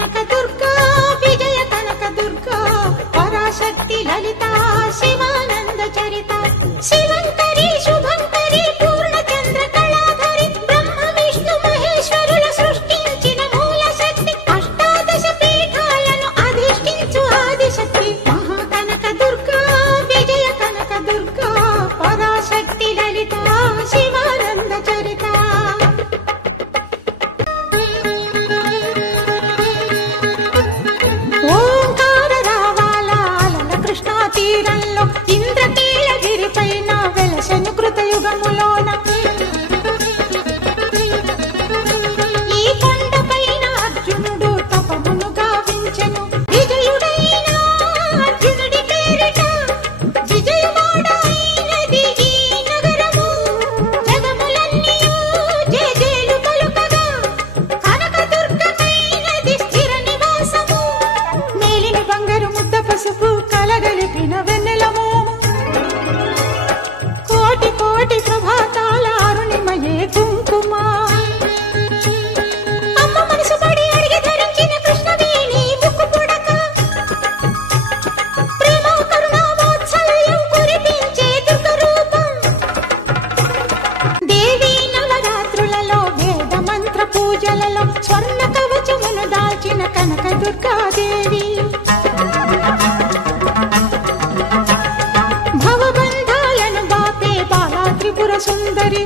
కనక దుర్గా విజయ కనక దుర్గా పరాశక్తి లలిత శివానంద చరిత శివంకరి శుభంకరి పూర్ణచంద్ర కళాధరి బ్రహ్మ విష్ణు మహేశ్వరుల సృష్టించిన మూల శక్తి అష్టాదశ పీఠాలను అధిష్ఠించు ఆదిశక్తి మహాకనక దుర్గా విజయ కనక దుర్గా పరాశక్తి లలిత శివానంద చరిత ఓంకార రావాల అలల కృష్ణా తీరంలో ఇంద్రకీలగిరి పైన వెలసెను కృతయుగములోన ఈ కొండ పైన అర్జునుడు తపమును గావించెను విజయుడైన అర్జునుడి పేరిట విజయవాడైనది ఈ నగరము జగములన్నీయు జేజేలు పలుకగా కనకదుర్గమైనది స్థిర నివాసము మేలిమి బంగారు ముద్ద పసుపు కలగలిపిన వెన్నెలము కోటి కోటి ప్రభాతాల అరుణిమయే కుంకుమ అమ్మ మనసు పడి అడిగి ధరించిన కృష్ణవేణి ముక్కు పుడక ప్రేమ కరుణ వాత్సల్యం కురిపించే దుర్గ రూపం దేవీ నవరాత్రులలో వేద మంత్ర పూజలలో స్వర్ణ కవచమును దాల్చిన కనక దుర్గాదేవి భవబంధాలను బాపే బాలా త్రిపుర సుందరి